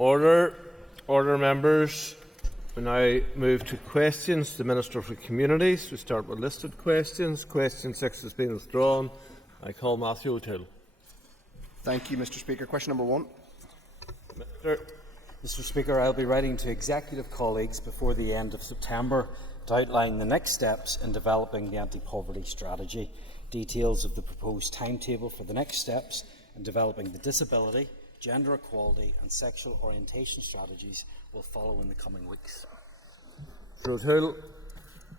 Order. Order, members. We now move to questions. The Minister for Communities. We start with listed questions. Question 6 has been withdrawn. I call Matthew O'Toole. Thank you, Mr. Speaker. Question number 1. Mr. Speaker, I'll be writing to executive colleagues before the end of September to outline the next steps in developing the anti-poverty strategy. Details of the proposed timetable for the next steps in developing the disability, gender equality and sexual orientation strategies will follow in the coming weeks. O'Toole.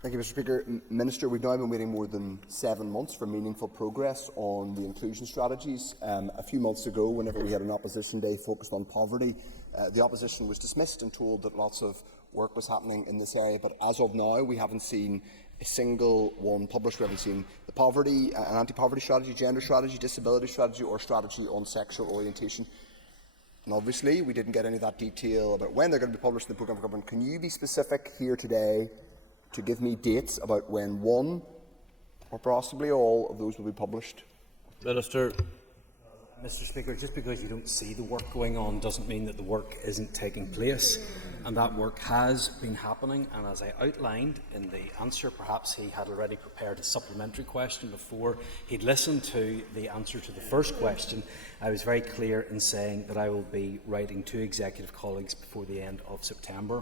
Thank you, Mr. Speaker. Minister, we've now been waiting more than 7 months for meaningful progress on the inclusion strategies. A few months ago, whenever we had an opposition day focused on poverty, the opposition was dismissed and told that lots of work was happening in this area. But as of now, we haven't seen a single one published. We haven't seen the poverty and anti-poverty strategy, gender strategy, disability strategy, or strategy on sexual orientation. And obviously, we didn't get any of that detail about when they're going to be published in the programme for government. Can you be specific here today to give me dates about when one or possibly all of those will be published? Minister. Mr. Speaker, just because you don't see the work going on doesn't mean that the work isn't taking place, and that work has been happening. And as I outlined in the answer, perhaps he had already prepared a supplementary question before he'd listened to the answer to the first question. I was very clear in saying that I will be writing to executive colleagues before the end of September.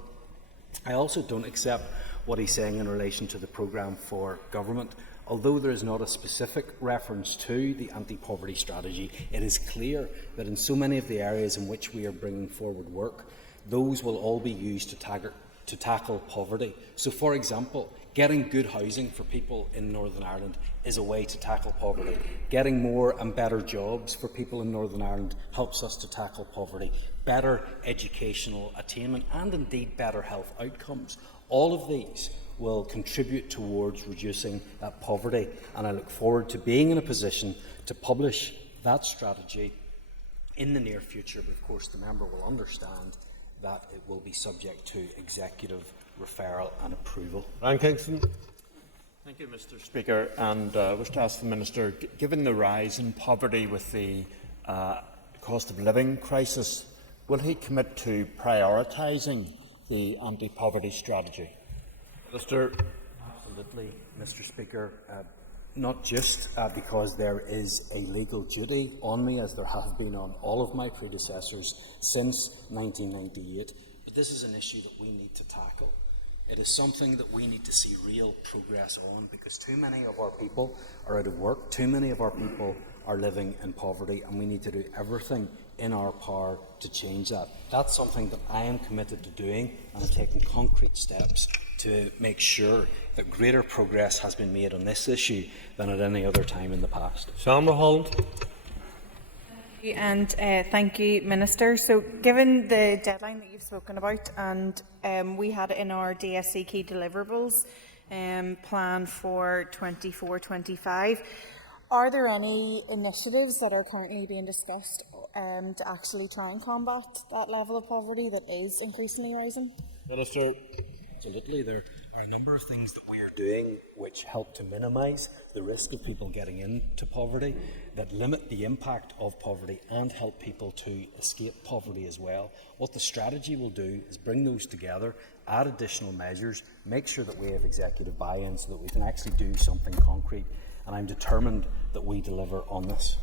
I also don't accept what he's saying in relation to the programme for government. Although there is not a specific reference to the anti-poverty strategy, it is clear that in so many of the areas in which we are bringing forward work, those will all be used to tackle poverty. So, for example, getting good housing for people in Northern Ireland is a way to tackle poverty. Getting more and better jobs for people in Northern Ireland helps us to tackle poverty. Better educational attainment and indeed better health outcomes. All of these will contribute towards reducing poverty, and I look forward to being in a position to publish that strategy in the near future. But of course the member will understand that it will be subject to executive referral and approval. Ryan Kingston. Thank you, Mr. Speaker, and I wish to ask the Minister, given the rise in poverty with the cost of living crisis, will he commit to prioritising the anti-poverty strategy? Minister. Absolutely, Mr. Speaker. Not just because there is a legal duty on me, as there have been on all of my predecessors since 1998, but this is an issue that we need to tackle. It is something that we need to see real progress on, because too many of our people are out of work, too many of our people are living in poverty, and we need to do everything in our power to change that. That's something that I am committed to doing, and I'm taking concrete steps to make sure that greater progress has been made on this issue than at any other time in the past. Salma Holland. And thank you, Minister. So, given the deadline that you've spoken about, and we had in our DSC key deliverables plan for 24-25, are there any initiatives that are currently being discussed to actually try and combat that level of poverty that is increasingly rising? Minister. Absolutely. There are a number of things that we are doing which help to minimise the risk of people getting into poverty, that limit the impact of poverty and help people to escape poverty as well. What the strategy will do is bring those together, add additional measures, make sure that we have executive buy-in so that we can actually do something concrete, and I'm determined that we deliver on this.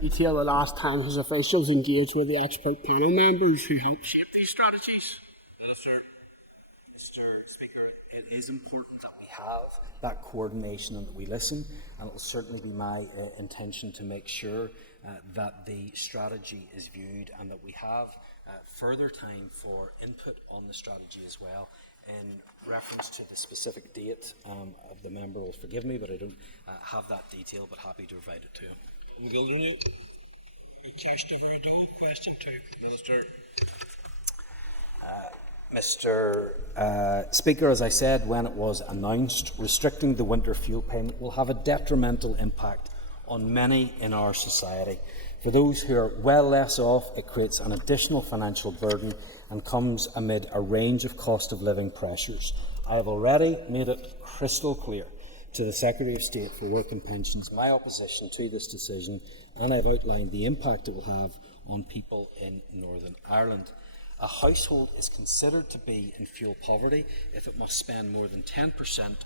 Detail the last time his officials engaged with the expert panel members who helped shape these strategies? Mr. Speaker, it is important that we have that coordination and that we listen, and it will certainly be my intention to make sure that the strategy is viewed and that we have further time for input on the strategy as well. In reference to the specific date, the member will forgive me, but I don't have that detail, but happy to provide it to him. Question 2. Minister. Mr. Speaker, as I said when it was announced, restricting the winter fuel payment will have a detrimental impact on many in our society. For those who are well less off, it creates an additional financial burden and comes amid a range of cost of living pressures. I have already made it crystal clear to the Secretary of State for Work and Pensions my opposition to this decision, and I've outlined the impact it will have on people in Northern Ireland. A household is considered to be in fuel poverty if it must spend more than 10%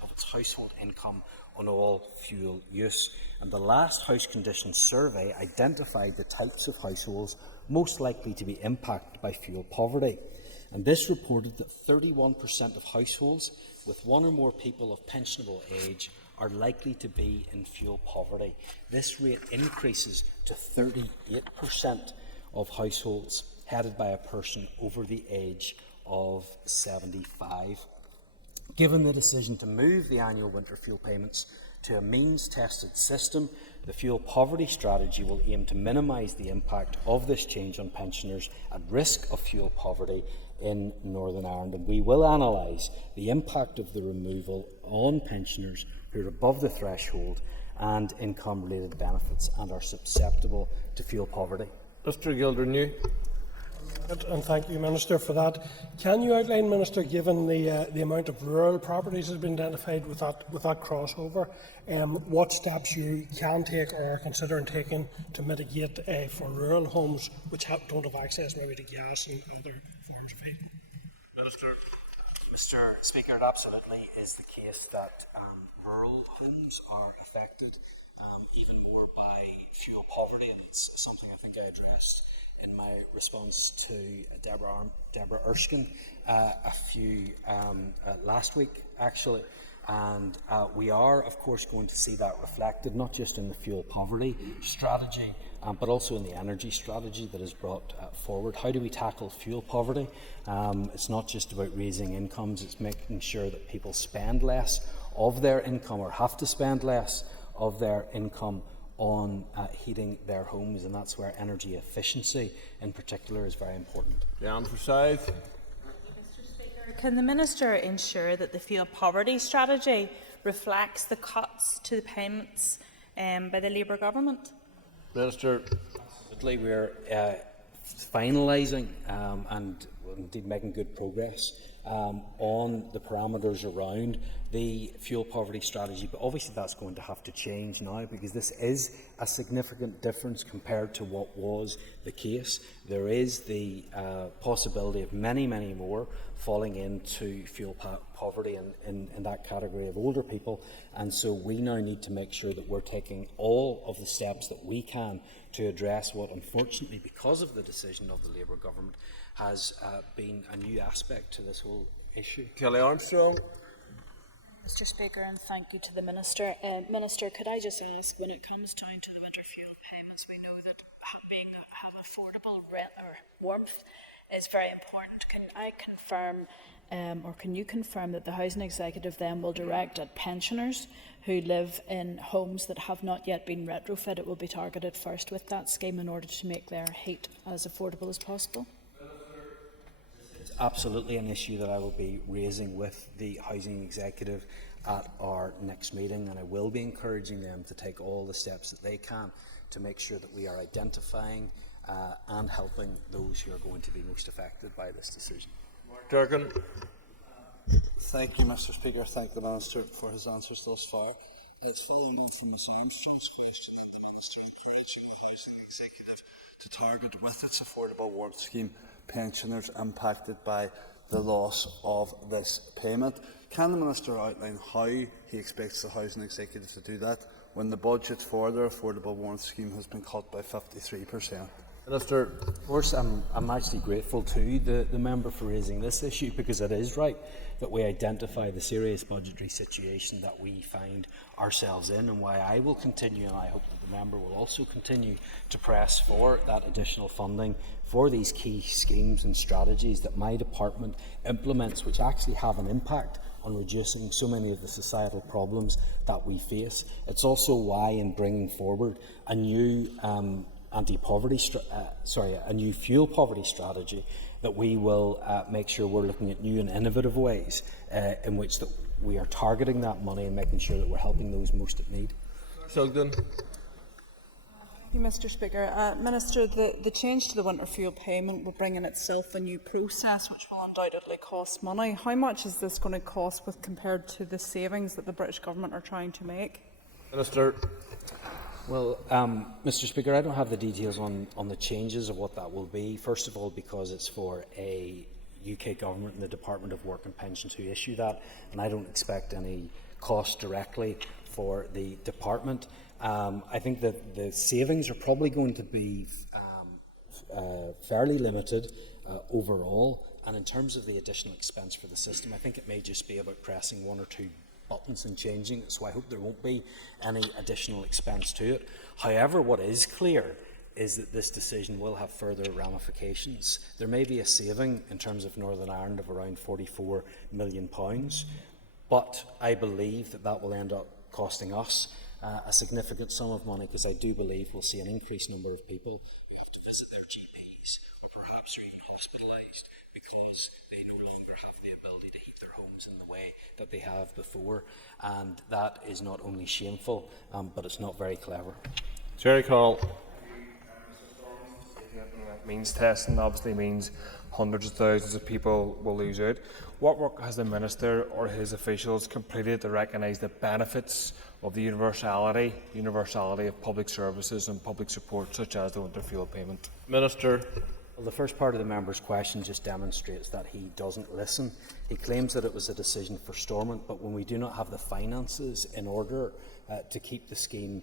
of its household income on all fuel use. And the last House Conditions survey identified the types of households most likely to be impacted by fuel poverty. And this reported that 31% of households with one or more people of pensionable age are likely to be in fuel poverty. This rate increases to 38% of households headed by a person over the age of 75. Given the decision to move the annual winter fuel payments to a means-tested system, the fuel poverty strategy will aim to minimise the impact of this change on pensioners at risk of fuel poverty in Northern Ireland, and we will analyse the impact of the removal on pensioners who are above the threshold and income-related benefits and are susceptible to fuel poverty. Mr Gildernew. And thank you, Minister, for that. Can you outline, Minister, given the amount of rural properties that has been identified with that crossover, what steps you can take or are considering taking to mitigate for rural homes which don't have access maybe to gas and other forms of heating? Minister. Mr Speaker, it absolutely is the case that rural homes are affected even more by fuel poverty, and it's something I think I addressed in my response to Deborah Erskine last week, actually. And we are, of course, going to see that reflected not just in the fuel poverty strategy, but also in the energy strategy that is brought forward. How do we tackle fuel poverty? It's not just about raising incomes, it's making sure that people spend less of their income or have to spend less of their income on heating their homes, and that's where energy efficiency in particular is very important. Leanne Forsyth. Mr Speaker, can the Minister ensure that the fuel poverty strategy reflects the cuts to the payments by the Labour government? Minister. Absolutely, we're finalising and indeed making good progress on the parameters around the fuel poverty strategy, but obviously that's going to have to change now because this is a significant difference compared to what was the case. There is the possibility of many more falling into fuel poverty in that category of older people, and so we now need to make sure that we're taking all of the steps that we can to address what, unfortunately, because of the decision of the Labour government, has been a new aspect to this whole issue. Kelly Armstrong. Mr Speaker, and thank you to the Minister. Minister, could I just ask, when it comes down to the winter fuel payments, we know that have affordable rent or warmth is very important. Can I confirm, or can you confirm that the Housing Executive then will direct at pensioners who live in homes that have not yet been retrofitted will be targeted first with that scheme in order to make their heat as affordable as possible? It's absolutely an issue that I will be raising with the Housing Executive at our next meeting, and I will be encouraging them to take all the steps that they can to make sure that we are identifying and helping those who are going to be most affected by this decision. Durgan. Thank you, Mr Speaker. Thank the Minister for his answers thus far. It's following on from Ms Armstrong's question that the Minister encouraging the Housing Executive to target with its affordable warmth scheme pensioners impacted by the loss of this payment. Can the Minister outline how he expects the Housing Executive to do that when the budget for their affordable warmth scheme has been cut by 53%? Minister. Of course, I'm actually grateful to the member for raising this issue, because it is right that we identify the serious budgetary situation that we find ourselves in, and why I will continue, and I hope that the member will also continue to press for that additional funding for these key schemes and strategies that my department implements, which actually have an impact on reducing so many of the societal problems that we face. It's also why, in bringing forward a new a new fuel poverty strategy, that we will make sure we're looking at new and innovative ways in which that we are targeting that money and making sure that we're helping those most in need. Sugden. Thank you, Mr Speaker. Minister, the change to the winter fuel payment will bring in itself a new process which will undoubtedly costs money. How much is this going to cost with compared to the savings that the British Government are trying to make? Minister. Well, Mr. Speaker, I don't have the details on the changes of what that will be. First of all, because it's for a UK Government and the Department of Work and Pensions who issue that, and I don't expect any cost directly for the department. I think that the savings are probably going to be fairly limited overall, and in terms of the additional expense for the system, I think it may just be about pressing one or two buttons and changing it, so I hope there won't be any additional expense to it. However, what is clear is that this decision will have further ramifications. There may be a saving in terms of Northern Ireland of around £44 million, but I believe that that will end up costing us a significant sum of money, because I do believe we'll see an increased number of people who have to visit their GPs, or perhaps are even hospitalised because they no longer have the ability to heat their homes in the way that they have before, and that is not only shameful, but it's not very clever. Jerry Call. Means testing obviously means hundreds of thousands of people will lose out. What work has the Minister or his officials completed to recognise the benefits of the universality of public services and public support, such as the winter fuel payment? Minister. Well, the first part of the member's question just demonstrates that he doesn't listen. He claims that it was a decision for Stormont, but when we do not have the finances in order to keep the scheme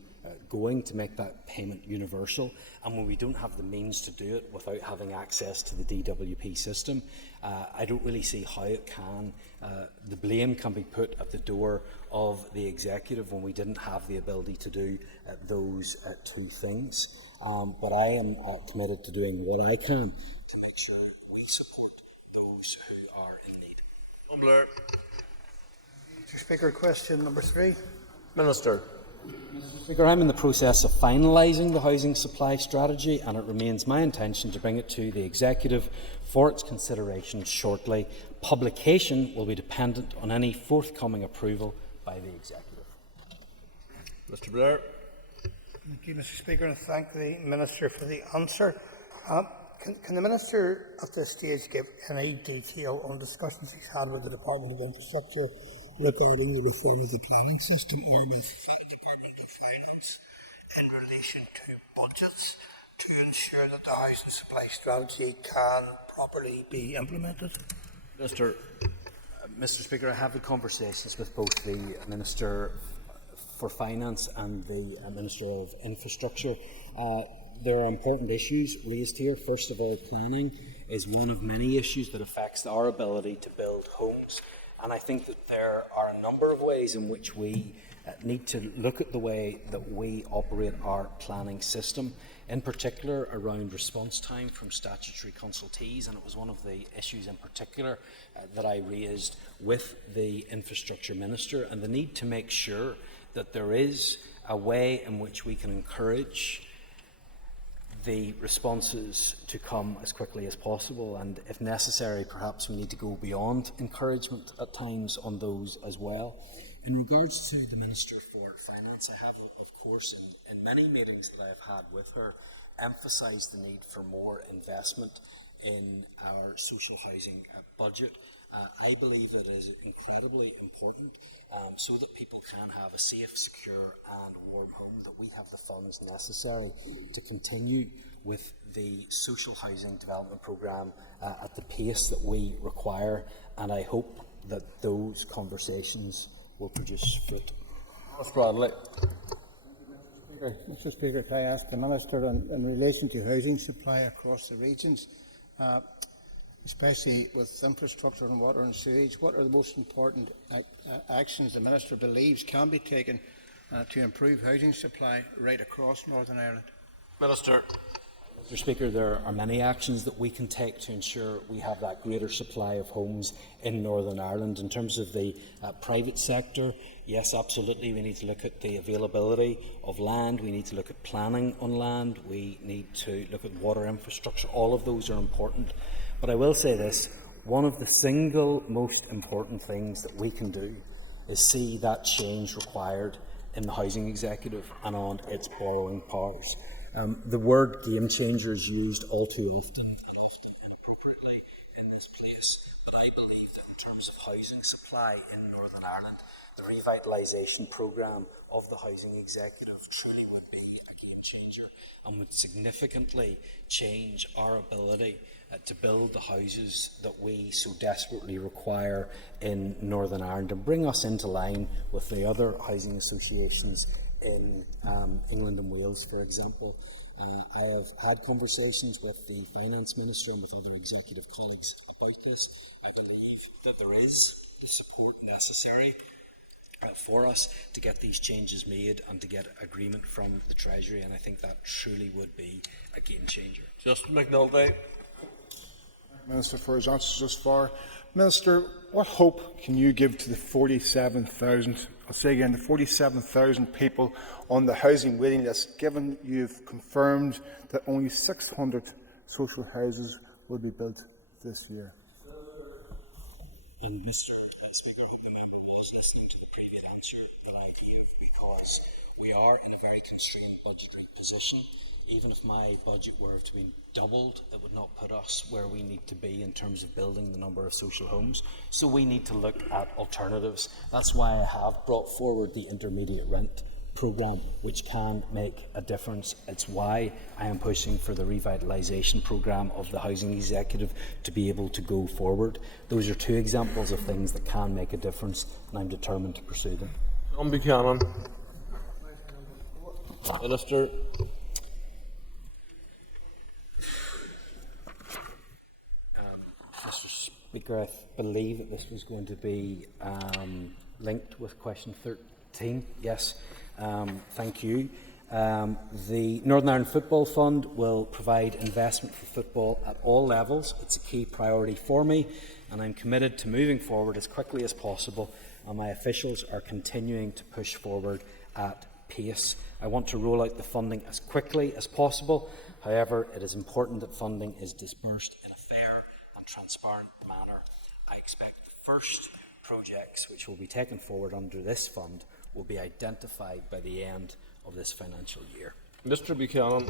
going, to make that payment universal, and when we don't have the means to do it without having access to the DWP system, I don't really see how it can, the blame can be put at the door of the executive when we didn't have the ability to do those two things. But I am committed to doing what I can to make sure we support those who are in need. Mr. Speaker, question number 3. Minister. Speaker, I'm in the process of finalising the housing supply strategy, and it remains my intention to bring it to the Executive for its consideration shortly. Publication will be dependent on any forthcoming approval by the Executive. Mr. Blair. Thank you, Mr. Speaker, and thank the Minister for the answer. Can the Minister at this stage give any detail on discussions he's had with the Department of Infrastructure regarding the reform of the planning system, or with the Department of Finance in relation to budgets to ensure that the housing supply strategy can properly be implemented? Mr. Speaker, I have had conversations with both the Minister for Finance and the Minister of Infrastructure. There are important issues raised here. First of all, planning is one of many issues that affects our ability to build homes, and I think that there are a number of ways in which we need to look at the way that we operate our planning system, in particular around response time from statutory consultees, and it was one of the issues in particular that I raised with the Infrastructure Minister, and the need to make sure that there is a way in which we can encourage the responses to come as quickly as possible, and if necessary perhaps we need to go beyond encouragement at times on those as well. In regards to the Minister for Finance, I have of course in many meetings that I have had with her emphasised the need for more investment in our social housing budget. I believe it is incredibly important so that people can have a safe, secure and warm home, that we have the funds necessary to continue with the social housing development programme at the pace that we require, and I hope that those conversations will produce fruit. Mr. Speaker, can I ask the Minister in relation to housing supply across the regions, especially with infrastructure and water and sewage, what are the most important actions the Minister believes can be taken to improve housing supply right across Northern Ireland? Minister. Mr. Speaker, there are many actions that we can take to ensure we have that greater supply of homes in Northern Ireland. In terms of the private sector, yes, absolutely, we need to look at the availability of land, we need to look at planning on land, we need to look at water infrastructure. All of those are important. But I will say this, one of the single most important things that we can do is see that change required in the Housing Executive and on its borrowing powers. The word game changer is used all too often, and often inappropriately in this place, revitalisation programme of the Housing Executive truly would be a game changer and would significantly change our ability to build the houses that we so desperately require in Northern Ireland and bring us into line with the other housing associations in England and Wales, for example. I have had conversations with the Finance Minister and with other executive colleagues about this. I believe that there is the support necessary for us to get these changes made and to get agreement from the Treasury, and I think that truly would be a game changer. Justin McNulty. Minister, for his answers thus far. Minister, what hope can you give to the 47,000, I'll say again, the 47,000 people on the housing waiting list, given you've confirmed that only 600 social houses will be built this year? And Mr. Speaker, the member was listening to the previous answer that I gave, because we are in a very constrained budgetary position. Even if my budget were to be doubled, it would not put us where we need to be in terms of building the number of social homes. So we need to look at alternatives. That's why I have brought forward the intermediate rent programme, which can make a difference. It's why I am pushing for the revitalisation programme of the Housing Executive to be able to go forward. Those are two examples of things that can make a difference, and I'm determined to pursue them. John Buchanan. Minister. Mr. Speaker, I believe that this was going to be linked with question 13. Yes, thank you. The Northern Ireland Football Fund will provide investment for football at all levels. It's a key priority for me, and I'm committed to moving forward as quickly as possible, and my officials are continuing to push forward at pace. I want to roll out the funding as quickly as possible. However, it is important that funding is disbursed in a fair and transparent manner. I expect the first projects which will be taken forward under this fund will be identified by the end of this financial year. Mr. Buchanan.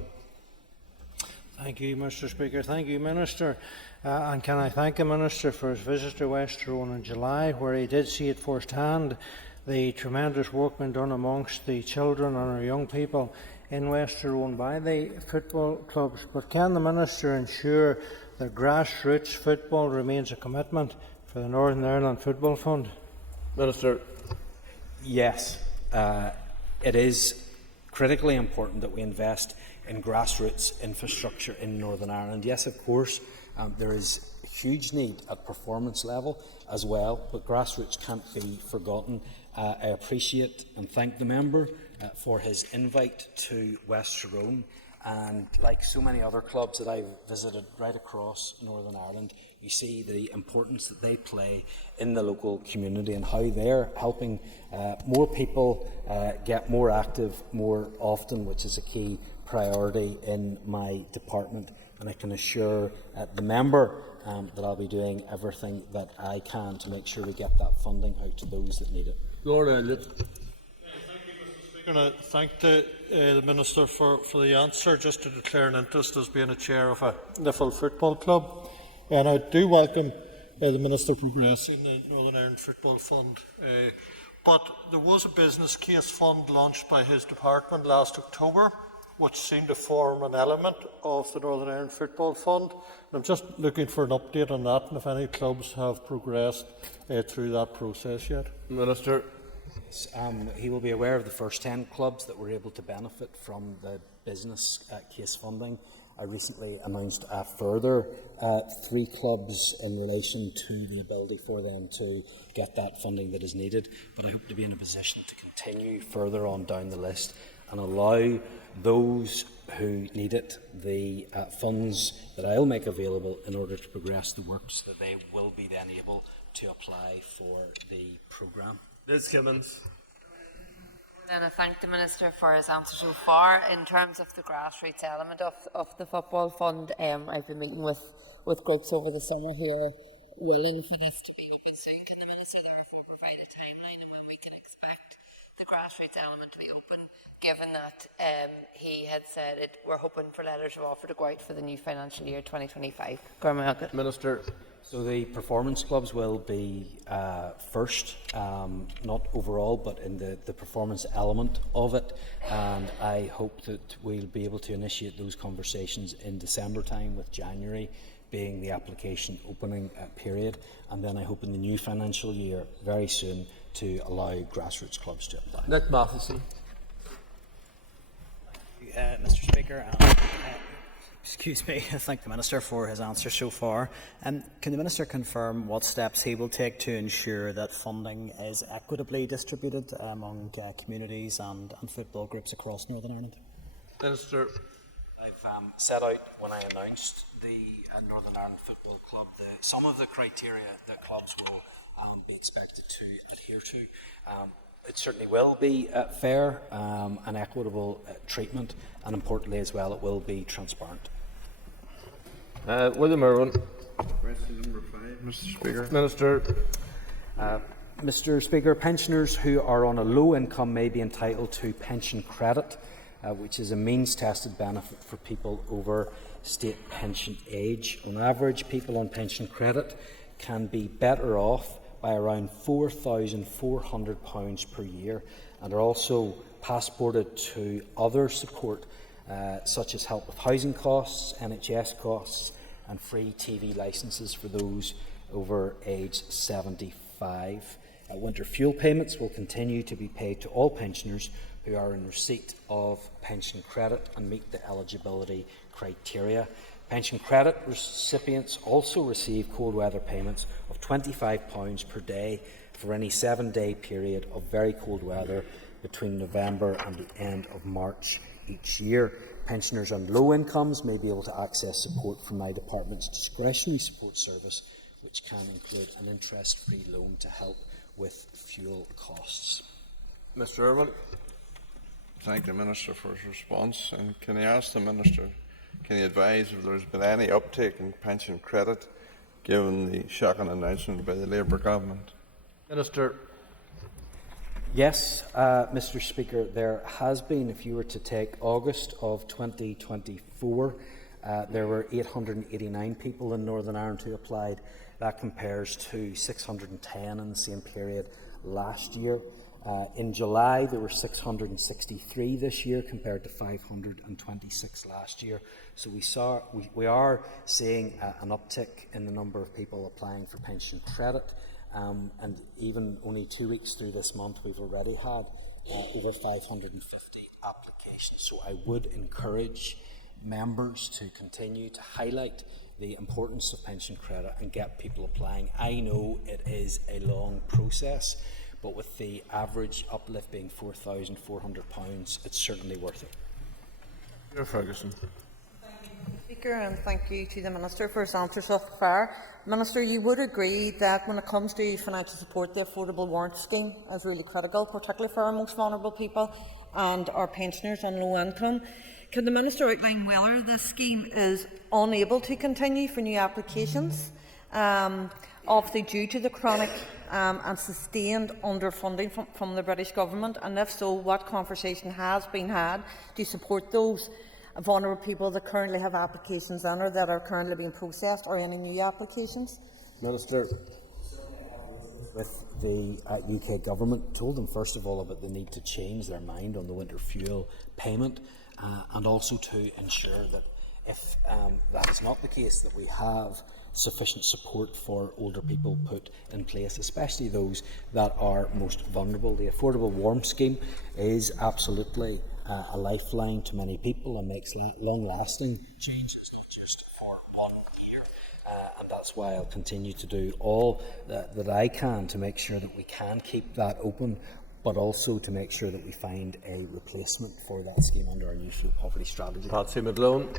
Thank you, Mr. Speaker. Thank you, Minister. And can I thank the Minister for his visit to West Tyrone in July, where he did see it firsthand, the tremendous work being done amongst the children and our young people in West Tyrone by the football clubs. But can the Minister ensure that grassroots football remains a commitment for the Northern Ireland Football Fund? Minister. Yes, it is critically important that we invest in grassroots infrastructure in Northern Ireland. Yes, of course, there is a huge need at performance level as well, but grassroots can't be forgotten. I appreciate and thank the member for his invite to West Tyrone, and like so many other clubs that I've visited right across Northern Ireland, you see the importance that they play in the local community and how they're helping more people get more active more often, which is a key priority in my department. And I can assure the member that I'll be doing everything that I can to make sure we get that funding out to those that need it. Lord Elliott. And I thank the Minister for the answer, just to declare an interest as being a chair of a Liffel football club. And I do welcome the Minister progressing the Northern Ireland Football Fund. But there was a business case fund launched by his department last October, which seemed to form an element of the Northern Ireland Football Fund. And I'm just looking for an update on that, and if any clubs have progressed through that process yet. Minister. He will be aware of the first 10 clubs that were able to benefit from the business case funding. I recently announced a further 3 clubs in relation to the ability for them to get that funding that is needed, but I hope to be in a position to continue further on down the list and allow those who need it the funds that I'll make available in order to progress the work, so that they will be then able to apply for the programme. Liz Kimmins. And I thank the Minister for his answer so far. In terms of the grassroots element of the Football Fund, I've been meeting with groups over the summer who are willing for this to be open soon. Can the Minister therefore provide a timeline on when we can expect the grassroots element to be open, given that he had said we're hoping for letters of offer to go out for the new financial year 2025? Minister. So the performance clubs will be first, not overall, but in the performance element of it. And I hope that we'll be able to initiate those conversations in December time, with January being the application opening period. And then I hope in the new financial year, very soon, to allow grassroots clubs to apply. Nick Matheson. Mr. Speaker, excuse me, I thank the Minister for his answer so far. Can the Minister confirm what steps he will take to ensure that funding is equitably distributed among communities and football groups across Northern Ireland? Minister. I've set out when I announced the Northern Ireland Football Club some of the criteria that clubs will be expected to adhere to. It certainly will be fair and equitable treatment, and importantly as well, it will be transparent. William Irwin. Question number 5, Mr. Speaker. Minister. Mr. Speaker, pensioners who are on a low income may be entitled to pension credit, which is a means-tested benefit for people over state pension age. On average, people on pension credit can be better off by around £4,400 per year, and are also passported to other support such as help with housing costs, NHS costs and free TV licences for those over age 75. Winter fuel payments will continue to be paid to all pensioners who are in receipt of pension credit and meet the eligibility criteria. Pension credit recipients also receive cold weather payments of £25 per day for any 7-day period of very cold weather between November and the end of March each year. Pensioners on low incomes may be able to access support from my department's discretionary support service, which can include an interest-free loan to help with fuel costs. Mr. Irwin. Thank the Minister for his response. And can I ask the Minister, can he advise if there's been any uptake in pension credit given the shocking announcement by the Labour government? Minister. Yes, Mr. Speaker, there has been. If you were to take August of 2024, there were 889 people in Northern Ireland who applied. That compares to 610 in the same period last year. In July, there were 663 this year compared to 526 last year. So we are seeing an uptick in the number of people applying for pension credit. And even only 2 weeks through this month, we've already had over 550 applications. So I would encourage members to continue to highlight the importance of pension credit and get people applying. I know it is a long process, but with the average uplift being £4,400, it's certainly worth it. Ferguson. Speaker, and thank you to the Minister for his answer so far. Minister, you would agree that when it comes to financial support, the affordable warrant scheme is really critical, particularly for our most vulnerable people and our pensioners on low income. Can the Minister outline whether this scheme is unable to continue for new applications, obviously due to the chronic and sustained underfunding from the British Government, and if so, what conversation has been had to support those vulnerable people that currently have applications in or that are currently being processed, or any new applications? Minister. With the UK Government, told them first of all about the need to change their mind on the winter fuel payment, and also to ensure that if that is not the case, that we have sufficient support for older people put in place, especially those that are most vulnerable. The Affordable Warmth Scheme is absolutely a lifeline to many people and makes long-lasting changes, not just for 1 year. And that's why I'll continue to do all that I can to make sure that we can keep that open, but also to make sure that we find a replacement for that scheme under our new fuel poverty strategy. Patsy McGlone.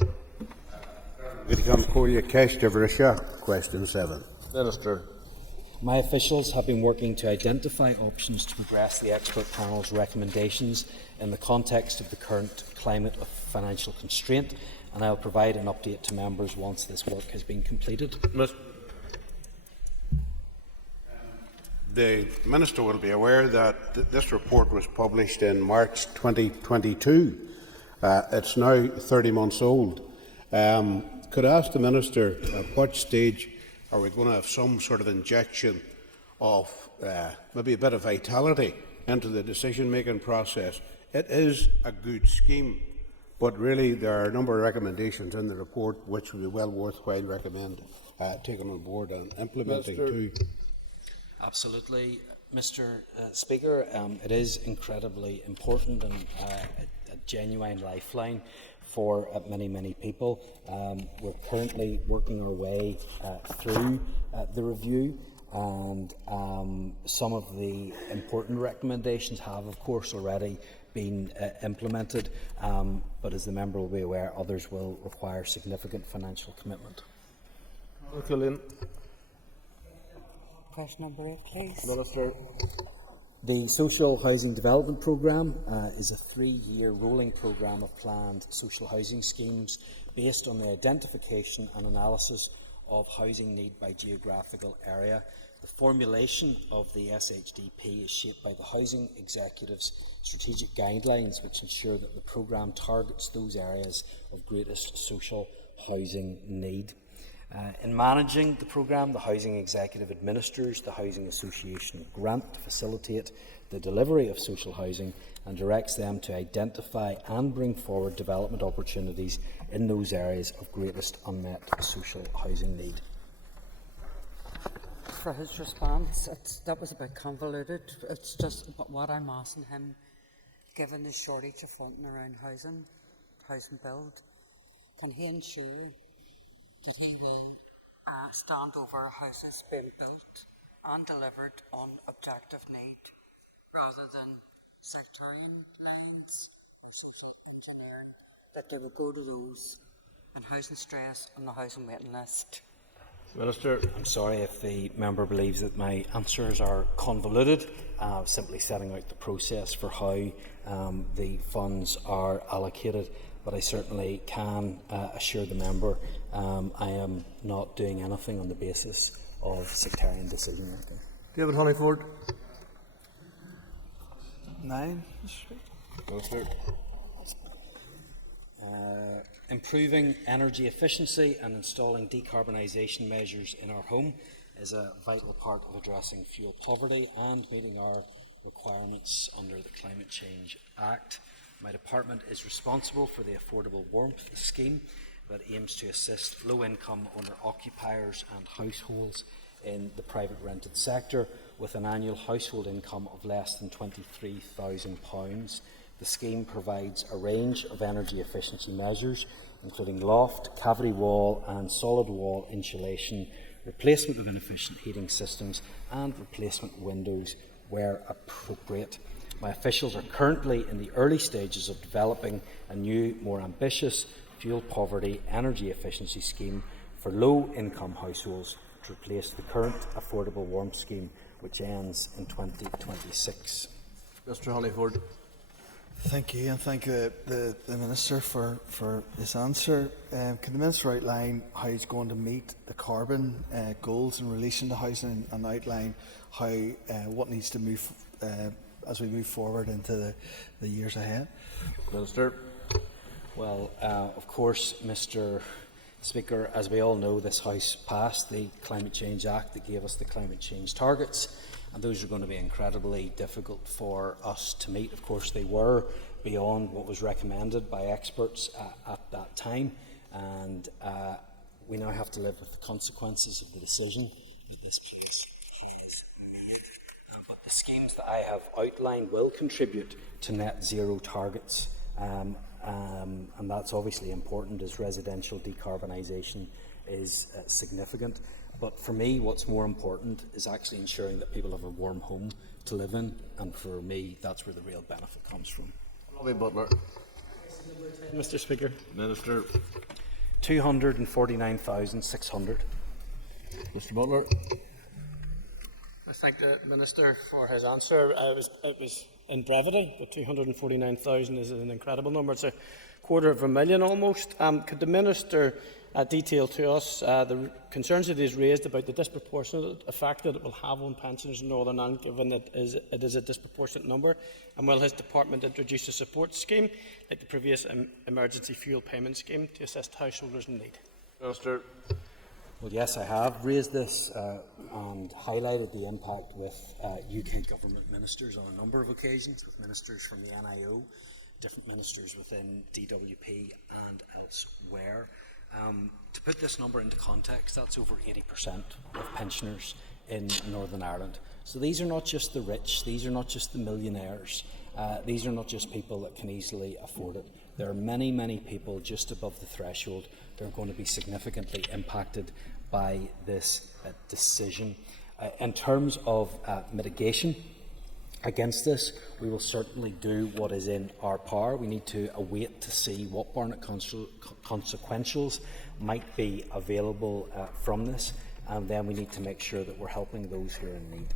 Question 7. Minister. My officials have been working to identify options to progress the expert panel's recommendations in the context of the current climate of financial constraint, and I will provide an update to members once this work has been completed. The Minister will be aware that this report was published in March 2022. It's now 30 months old. Could I ask the Minister at what stage are we going to have some sort of injection of maybe a bit of vitality into the decision-making process? It is a good scheme, but really there are a number of recommendations in the report which would be well worthwhile taking on board and implementing too. Absolutely, Mr. Speaker. It is incredibly important and a genuine lifeline for many people. We're currently working our way through the review, and some of the important recommendations have, of course, already been implemented, but as the member will be aware, others will require significant financial commitment. Question number 8, please. Minister. The Social Housing Development Programme is a 3-year rolling programme of planned social housing schemes based on the identification and analysis of housing need by geographical area. The formulation of the SHDP is shaped by the Housing Executive's strategic guidelines, which ensure that the programme targets those areas of greatest social housing need. In managing the programme, the Housing Executive administers the Housing Association grant to facilitate the delivery of social housing and directs them to identify and bring forward development opportunities in those areas of greatest unmet social housing need. For his response, that was a bit convoluted. It's just what I'm asking him, given the shortage of funding around housing build, can he ensure that he will stand over houses being built and delivered on objective need rather than sectarian lines or social engineering, that they will go to those in housing stress on the housing waiting list? Minister. I'm sorry if the member believes that my answers are convoluted. Simply setting out the process for how the funds are allocated, but I certainly can assure the member I am not doing anything on the basis of sectarian decision making. David Honeyford. 9. Improving energy efficiency and installing decarbonisation measures in our home is a vital part of addressing fuel poverty and meeting our requirements under the Climate Change Act. My department is responsible for the Affordable Warmth Scheme that aims to assist low-income owner-occupiers and households in the private rented sector with an annual household income of less than £23,000. The scheme provides a range of energy efficiency measures, including loft, cavity wall and solid wall insulation, replacement of inefficient heating systems and replacement windows where appropriate. My officials are currently in the early stages of developing a new, more ambitious fuel poverty energy efficiency scheme for low-income households to replace the current Affordable Warmth Scheme, which ends in 2026. Mr. Honeyford. Thank you, and thank the Minister for his answer. Can the Minister outline how he's going to meet the carbon goals in relation to housing and outline how what needs to move as we move forward into the years ahead? Minister. Well, of course, Mr. Speaker, as we all know, this House passed the Climate Change Act that gave us the climate change targets, and those are going to be incredibly difficult for us to meet. Of course, they were beyond what was recommended by experts at that time, and we now have to live with the consequences of the decision that this place has made. But the schemes that I have outlined will contribute to net zero targets. And that's obviously important as residential decarbonisation is significant. But for me, what's more important is actually ensuring that people have a warm home to live in, and for me, that's where the real benefit comes from. Robbie Butler. Mr. Speaker. Minister. 249,600. Mr. Butler. I thank the Minister for his answer. It was in brevity, but 249,000 is an incredible number. It's a $250,000 almost. Could the Minister detail to us the concerns that he's raised about the disproportionate effect that it will have on pensioners in Northern Ireland, given it is a disproportionate number? And will his department introduce a support scheme like the previous emergency fuel payment scheme to assist householders in need? Minister. Well, yes, I have raised this and highlighted the impact with UK government ministers on a number of occasions, with ministers from the NIO, different ministers within DWP and elsewhere. To put this number into context, that's over 80% of pensioners in Northern Ireland. So these are not just the rich, these are not just the millionaires, these are not just people that can easily afford it. There are many, many people just above the threshold that are going to be significantly impacted by this decision. In terms of mitigation against this, we will certainly do what is in our power. We need to await to see what Barnett consequentials might be available from this, and then we need to make sure that we're helping those who are in need.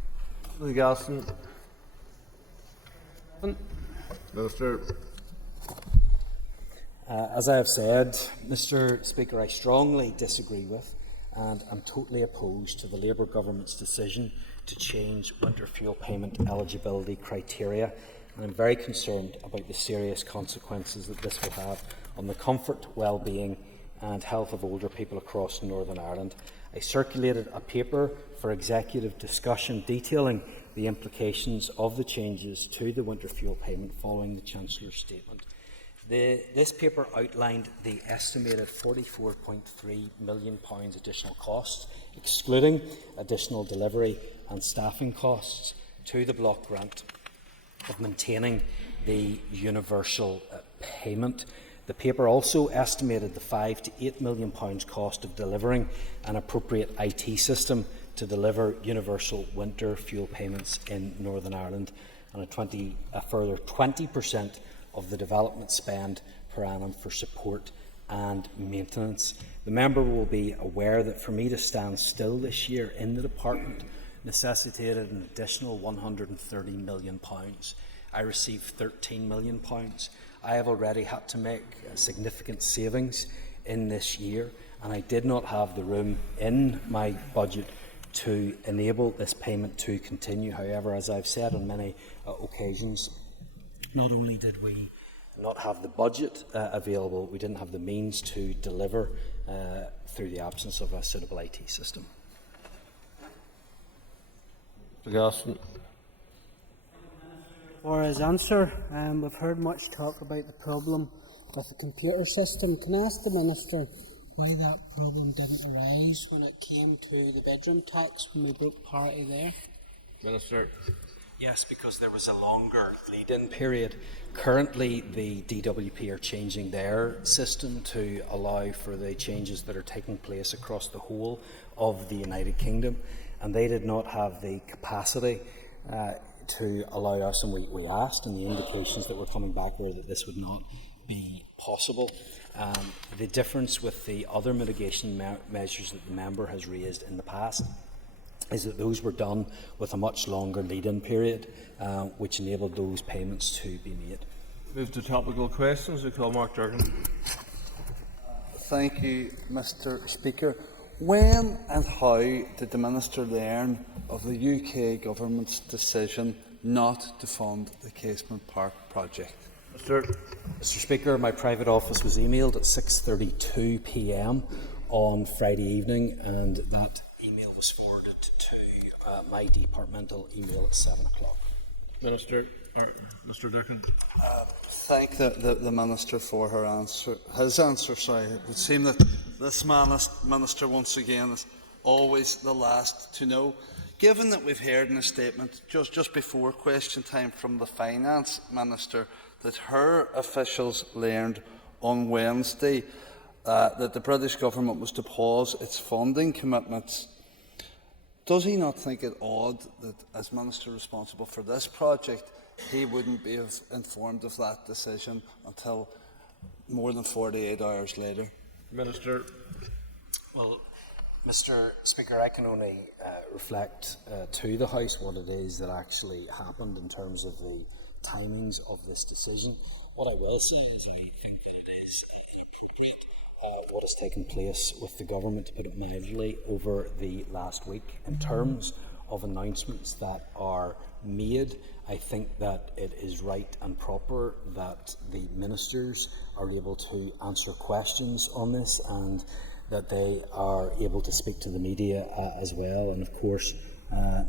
Minister. As I have said, Mr. Speaker, I strongly disagree with and am totally opposed to the Labour government's decision to change winter fuel payment eligibility criteria, and I'm very concerned about the serious consequences that this will have on the comfort, well-being and health of older people across Northern Ireland. I circulated a paper for executive discussion detailing the implications of the changes to the winter fuel payment following the Chancellor's statement. This paper outlined the estimated £44.3 million additional costs, excluding additional delivery and staffing costs, to the block grant of maintaining the universal payment. The paper also estimated the £5 to £8 million cost of delivering an appropriate IT system to deliver universal winter fuel payments in Northern Ireland, and a further 20% of the development spend per annum for support and maintenance. The member will be aware that for me to stand still this year in the department necessitated an additional £130 million. I received £13 million. I have already had to make significant savings in this year, and I did not have the room in my budget to enable this payment to continue. However, as I've said on many occasions, not only did we not have the budget available, we didn't have the means to deliver through the absence of a suitable IT system. For his answer, we've heard much talk about the problem with the computer system. Can I ask the Minister why that problem didn't arise when it came to the bedroom tax, when we broke parity there? Minister. Yes, because there was a longer lead-in period. Currently, the DWP are changing their system to allow for the changes that are taking place across the whole of the United Kingdom, and they did not have the capacity to allow us, and we asked, and the indications that were coming back were that this would not be possible. The difference with the other mitigation measures that the member has raised in the past is that those were done with a much longer lead-in period, which enabled those payments to be made. Move to topical questions. I call Mark Durgan. Thank you, Mr. Speaker. When and how did the Minister learn of the UK Government's decision not to fund the Casement Park project? Mr. Speaker, my private office was emailed at 6:32 p.m. on Friday evening, and that email was forwarded to my departmental email at 7 o'clock. Mr. Durkin. Thank the Minister for her answer. His answer, sorry. It would seem that this Minister, once again, is always the last to know. Given that we've heard in a statement just before question time from the Finance Minister that her officials learned on Wednesday that the British Government was to pause its funding commitments, does he not think it odd that, as Minister responsible for this project, he wouldn't be informed of that decision until more than 48 hours later? Minister. Well, Mr. Speaker, I can only reflect to the House what it is that actually happened in terms of the timings of this decision. What I will say is I think that it is inappropriate what has taken place with the government, to put it mildly, over the last week in terms of announcements that are made. I think that it is right and proper that the ministers are able to answer questions on this, and that they are able to speak to the media as well. And of course,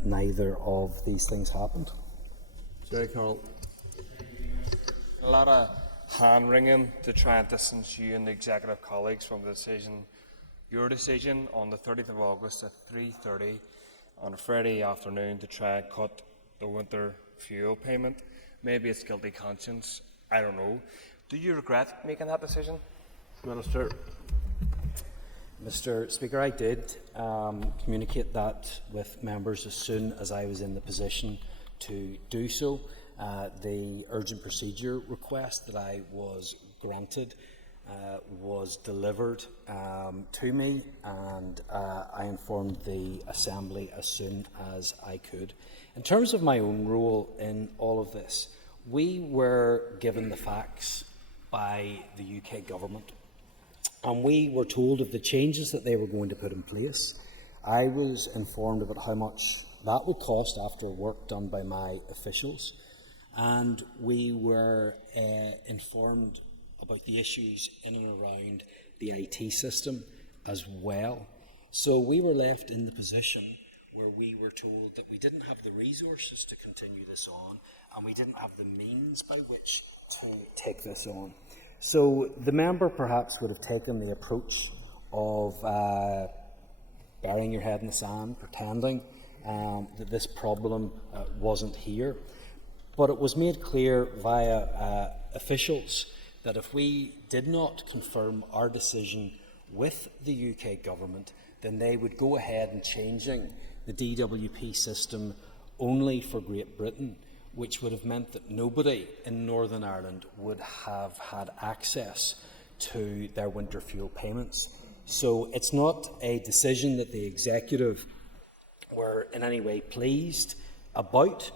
neither of these things happened. Jerry Carroll. A lot of hand-wringing to try and distance you and the executive colleagues from the decision, your decision on the 30th of August at 3:30 on a Friday afternoon to try and cut the winter fuel payment. Maybe it's guilty conscience, I don't know. Do you regret making that decision? Minister. Mr. Speaker, I did communicate that with members as soon as I was in the position to do so. The urgent procedure request that I was granted was delivered to me, and I informed the Assembly as soon as I could. In terms of my own role in all of this, we were given the facts by the UK government, and we were told of the changes that they were going to put in place. I was informed about how much that would cost after work done by my officials, and we were informed about the issues in and around the IT system as well. So we were left in the position where we were told that we didn't have the resources to continue this on, and we didn't have the means by which to take this on. So the member perhaps would have taken the approach of burying your head in the sand, pretending that this problem wasn't here. But it was made clear via officials that if we did not confirm our decision with the UK government, then they would go ahead and changing the DWP system only for Great Britain, which would have meant that nobody in Northern Ireland would have had access to their winter fuel payments. So it's not a decision that the executive were in any way pleased about.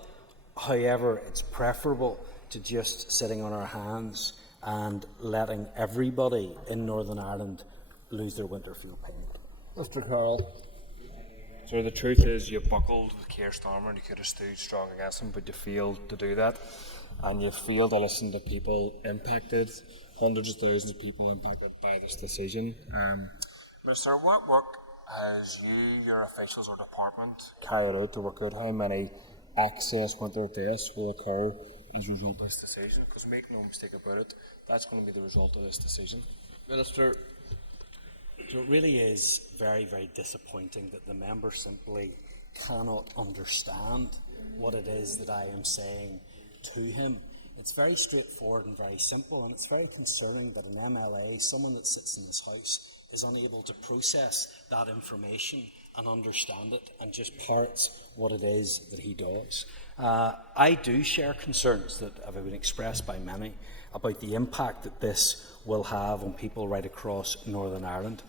However, it's preferable to just sitting on our hands and letting everybody in Northern Ireland lose their winter fuel payment. Mr. Carroll. So the truth is you buckled with Keir Starmer and you could have stood strong against him, but you failed to do that. And you failed to listen to people impacted, hundreds of thousands of people impacted by this decision. Minister, what work has you, your officials or department carried out to work out how many access winter deaths will occur as a result of this decision? Because make no mistake about it, that's going to be the result of this decision. Minister. So it really is very, very disappointing that the member simply cannot understand what it is that I am saying to him. It's very straightforward and very simple, and it's very concerning that an MLA, someone that sits in this House, is unable to process that information and understand it and just parrots what it is that he does. I do share concerns that have been expressed by many about the impact that this will have on people right across Northern Ireland.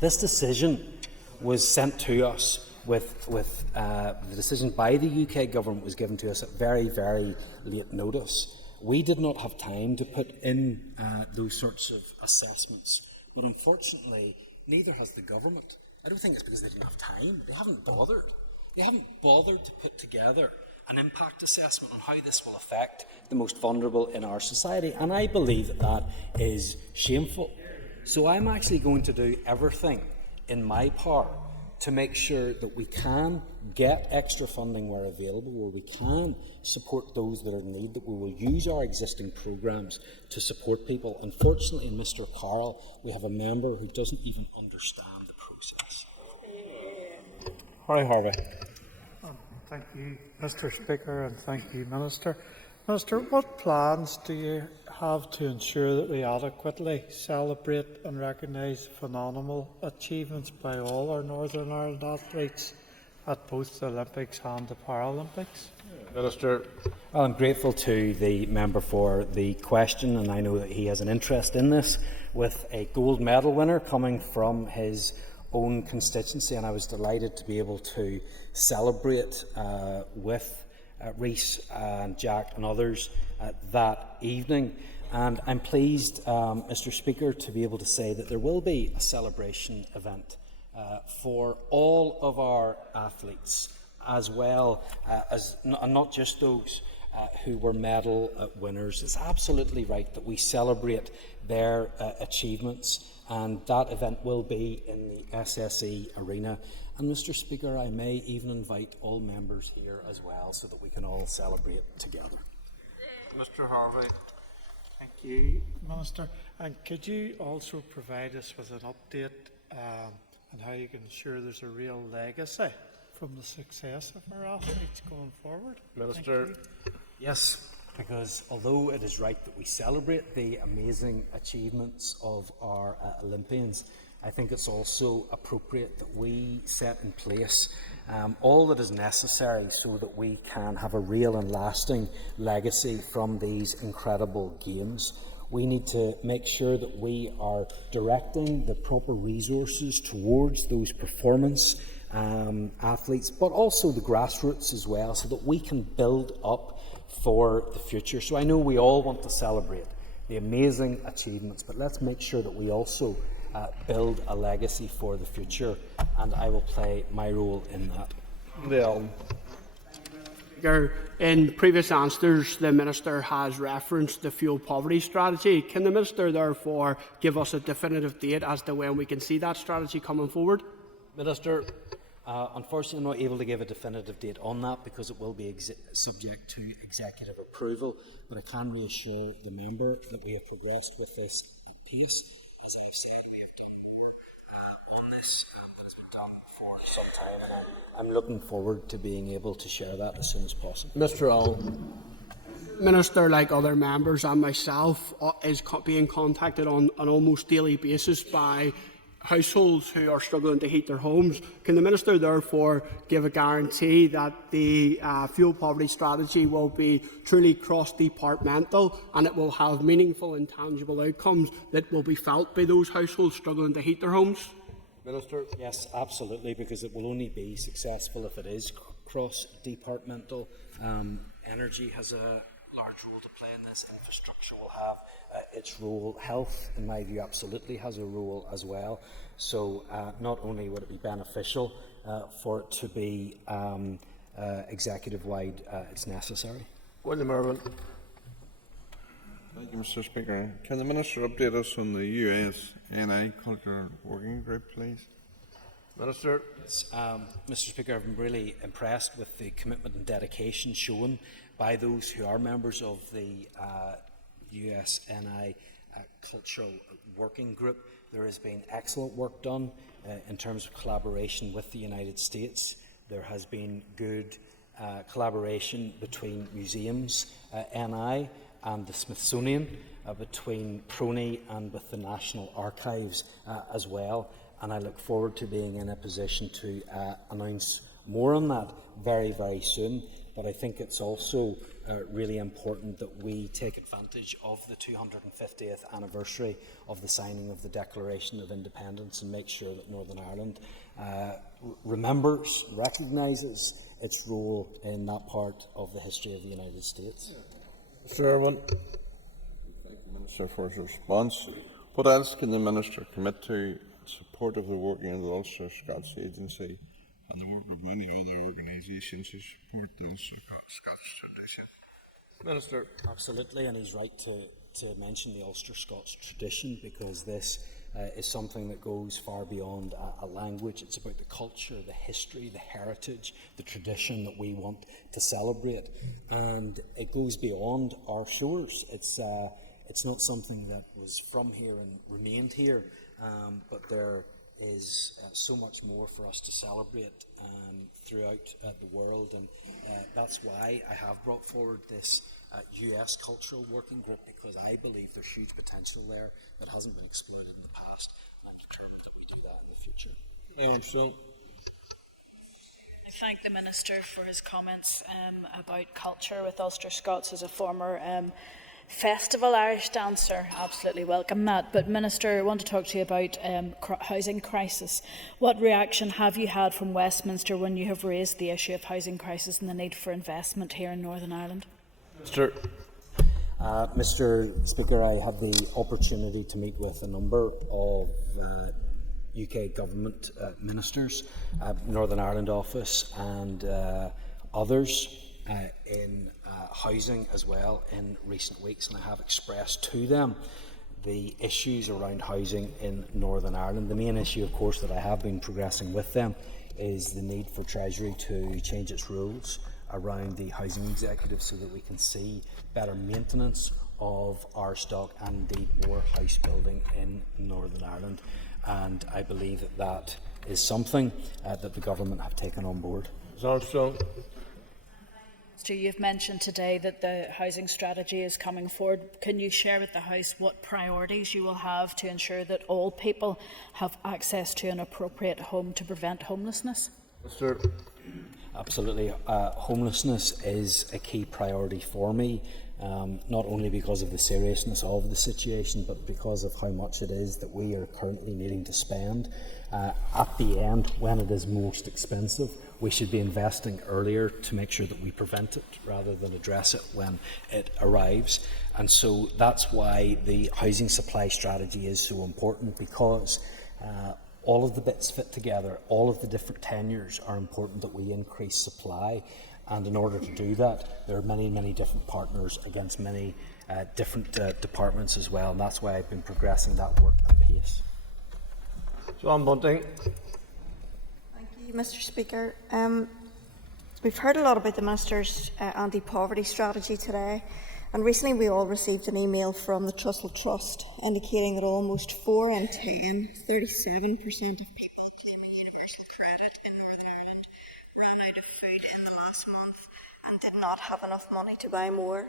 This decision was sent to us with the decision by the UK government was given to us at very, very late notice. We did not have time to put in those sorts of assessments, but unfortunately, neither has the government. I don't think it's because they didn't have time. They haven't bothered. They haven't bothered to put together an impact assessment on how this will affect the most vulnerable in our society, and I believe that that is shameful. So I'm actually going to do everything in my power to make sure that we can get extra funding where available, where we can support those that are in need, that we will use our existing programmes to support people. Unfortunately, in Mr. Carroll, we have a member who doesn't even understand the process. Harry Harvey. Thank you, Mr. Speaker, and thank you, Minister. Minister, what plans do you have to ensure that we adequately celebrate and recognise phenomenal achievements by all our Northern Ireland athletes at both the Olympics and the Paralympics? Minister. Well, I'm grateful to the member for the question, and I know that he has an interest in this, with a gold medal winner coming from his own constituency, and I was delighted to be able to celebrate with Rhys and Jack and others that evening. And I'm pleased, Mr. Speaker, to be able to say that there will be a celebration event for all of our athletes, as well as, and not just those who were medal winners. It's absolutely right that we celebrate their achievements, and that event will be in the SSE arena. And Mr. Speaker, I may even invite all members here as well so that we can all celebrate together. Mr. Harvey. Thank you, Minister. And could you also provide us with an update on how you can ensure there's a real legacy from the success of our athletes going forward? Minister. Yes, because although it is right that we celebrate the amazing achievements of our Olympians, I think it's also appropriate that we set in place all that is necessary so that we can have a real and lasting legacy from these incredible games. We need to make sure that we are directing the proper resources towards those performance athletes, but also the grassroots as well, so that we can build up for the future. So I know we all want to celebrate the amazing achievements, but let's make sure that we also build a legacy for the future, and I will play my role in that. In previous answers, the Minister has referenced the fuel poverty strategy. Can the Minister therefore give us a definitive date as to when we can see that strategy coming forward? Minister, unfortunately I'm not able to give a definitive date on that because it will be subject to executive approval, but I can reassure the member that we have progressed with this at pace. As I have said, we have done more on this than has been done for some time, and I'm looking forward to being able to share that as soon as possible. Mr. Allen. Minister, like other members and myself, is being contacted on an almost daily basis by households who are struggling to heat their homes. Can the Minister therefore give a guarantee that the fuel poverty strategy will be truly cross-departmental and it will have meaningful and tangible outcomes that will be felt by those households struggling to heat their homes? Minister? Yes, absolutely, because it will only be successful if it is cross-departmental. Energy has a large role to play in this. Infrastructure will have its role. Health, in my view, absolutely has a role as well. So not only would it be beneficial for it to be executive-wide, it's necessary. William Irwin. Thank you, Mr. Speaker. Can the Minister update us on the USNI Culture Working Group, please? Minister. Mr. Speaker, I've been really impressed with the commitment and dedication shown by those who are members of the USNI Cultural Working Group. There has been excellent work done in terms of collaboration with the United States. There has been good collaboration between museums, NI and the Smithsonian, between PRONI and with the National Archives as well. And I look forward to being in a position to announce more on that very, very soon. But I think it's also really important that we take advantage of the 250th anniversary of the signing of the Declaration of Independence and make sure that Northern Ireland remembers, recognises its role in that part of the history of the United States. Mr. Irwin. Thank the Minister for his response. What else can the Minister commit to in support of the working of the Ulster Scots Agency and the work of many other organisations to support the Ulster Scots tradition? Minister. Absolutely, and he's right to mention the Ulster Scots tradition, because this is something that goes far beyond a language. It's about the culture, the history, the heritage, the tradition that we want to celebrate, and it goes beyond our shores. It's not something that was from here and remained here, but there is so much more for us to celebrate throughout the world, and that's why I have brought forward this US Cultural Working Group, because I believe there's huge potential there that hasn't been exploited in the past. I'm determined that we do that in the future. I thank the Minister for his comments about culture with Ulster Scots. As a former festival Irish dancer, absolutely welcome that. But Minister, I want to talk to you about housing crisis. What reaction have you had from Westminster when you have raised the issue of housing crisis and the need for investment here in Northern Ireland? Mr. Speaker, I had the opportunity to meet with a number of UK government ministers, Northern Ireland office and others in housing as well in recent weeks, and I have expressed to them the issues around housing in Northern Ireland. The main issue, of course, that I have been progressing with them is the need for Treasury to change its rules around the housing executive so that we can see better maintenance of our stock and indeed more house building in Northern Ireland. And I believe that that is something that the government have taken on board. Ms. Armstrong. You've mentioned today that the housing strategy is coming forward. Can you share with the House what priorities you will have to ensure that all people have access to an appropriate home to prevent homelessness? Mr. Absolutely. Homelessness is a key priority for me, not only because of the seriousness of the situation, but because of how much it is that we are currently needing to spend. At the end, when it is most expensive, we should be investing earlier to make sure that we prevent it rather than address it when it arrives. And so that's why the housing supply strategy is so important, because all of the bits fit together, all of the different tenures are important that we increase supply. And in order to do that, there are many, many different partners against many different departments as well. And that's why I've been progressing that work at pace. John Bunting. Thank you, Mr. Speaker. We've heard a lot about the Minister's anti-poverty strategy today, and recently we all received an email from the Trussell Trust indicating that almost 4 in 10, 37% of people claiming universal credit in Northern Ireland ran out of food in the last month and did not have enough money to buy more.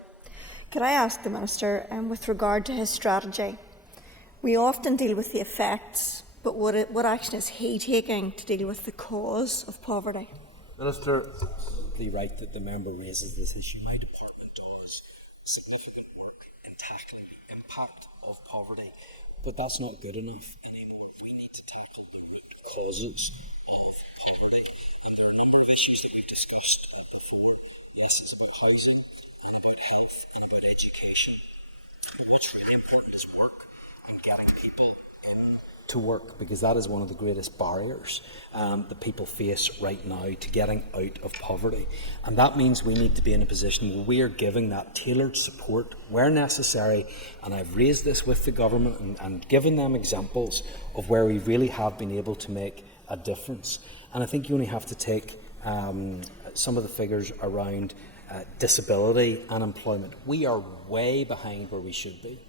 Could I ask the Minister, with regard to his strategy, we often deal with the effects, but what action is he taking to deal with the cause of poverty? Minister. The right that the member raises this issue. My department does significant work in tackling the impact of poverty, but that's not good enough anymore. We need to tackle the root causes of poverty, and there are a number of issues that we've discussed before. This is about housing, and about health, and about education. And what's really important is work and getting people to work, because that is one of the greatest barriers that people face right now to getting out of poverty. And that means we need to be in a position where we are giving that tailored support where necessary. And I've raised this with the government and given them examples of where we really have been able to make a difference. And I think you only have to take some of the figures around disability and employment. We are way behind where we should be,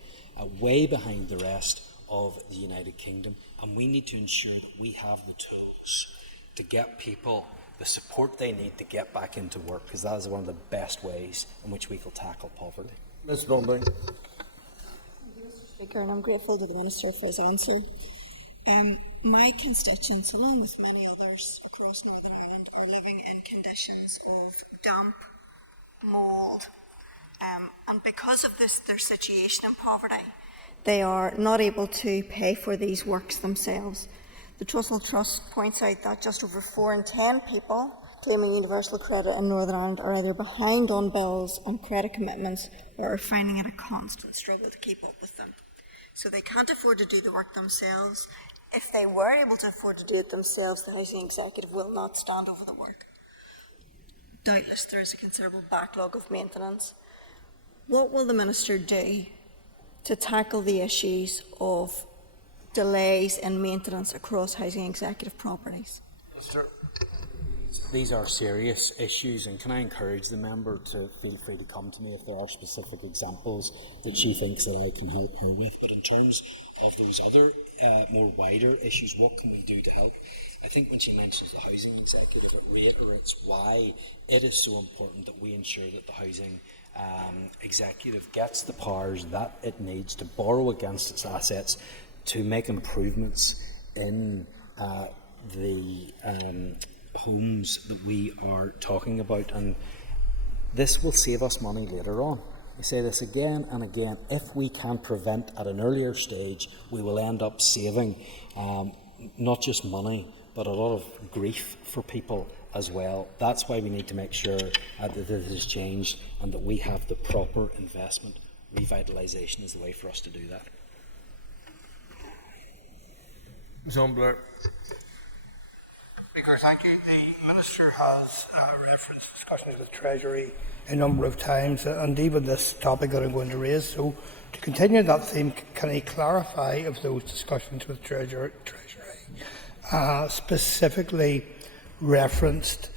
way behind the rest of the United Kingdom, and we need to ensure that we have the tools to get people the support they need to get back into work, because that is one of the best ways in which we can tackle poverty. Ms. Bunting. Thank you, Mr. Speaker, and I'm grateful to the Minister for his answer. My constituents, along with many others across Northern Ireland, are living in conditions of damp, mould, and because of their situation in poverty, they are not able to pay for these works themselves. The Trussell Trust points out that just over 4 in 10 people claiming universal credit in Northern Ireland are either behind on bills and credit commitments or are finding it a constant struggle to keep up with them. So they can't afford to do the work themselves. If they were able to afford to do it themselves, the housing executive will not stand over the work. Doubtless there is a considerable backlog of maintenance. What will the Minister do to tackle the issues of delays in maintenance across housing executive properties? These are serious issues, and can I encourage the member to feel free to come to me if there are specific examples that she thinks that I can help her with. But in terms of those other more wider issues, what can we do to help? I think when she mentions the housing executive, it reiterates why it is so important that we ensure that the housing executive gets the powers that it needs to borrow against its assets to make improvements in the homes that we are talking about. And this will save us money later on. I say this again and again, if we can prevent at an earlier stage, we will end up saving not just money, but a lot of grief for people as well. That's why we need to make sure that this has changed and that we have the proper investment. Revitalisation is the way for us to do that. John Blair. Speaker, thank you. The Minister has referenced discussions with Treasury a number of times, and even this topic that I'm going to raise. So, to continue that theme, can he clarify if those discussions with Treasury specifically referenced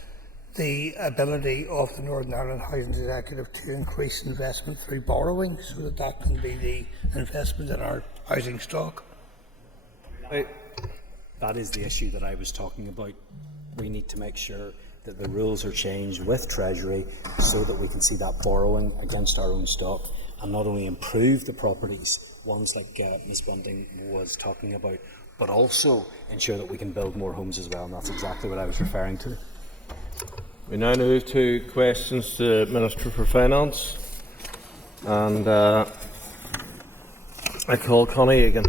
the ability of the Northern Ireland Housing Executive to increase investment through borrowing, so that that can be the investment in our housing stock? That is the issue that I was talking about. We need to make sure that the rules are changed with Treasury so that we can see that borrowing against our own stock and not only improve the properties, ones like Ms Bunting was talking about, but also ensure that we can build more homes as well, and that's exactly what I was referring to. We now move to questions to the Minister for Finance, and I call Connie again.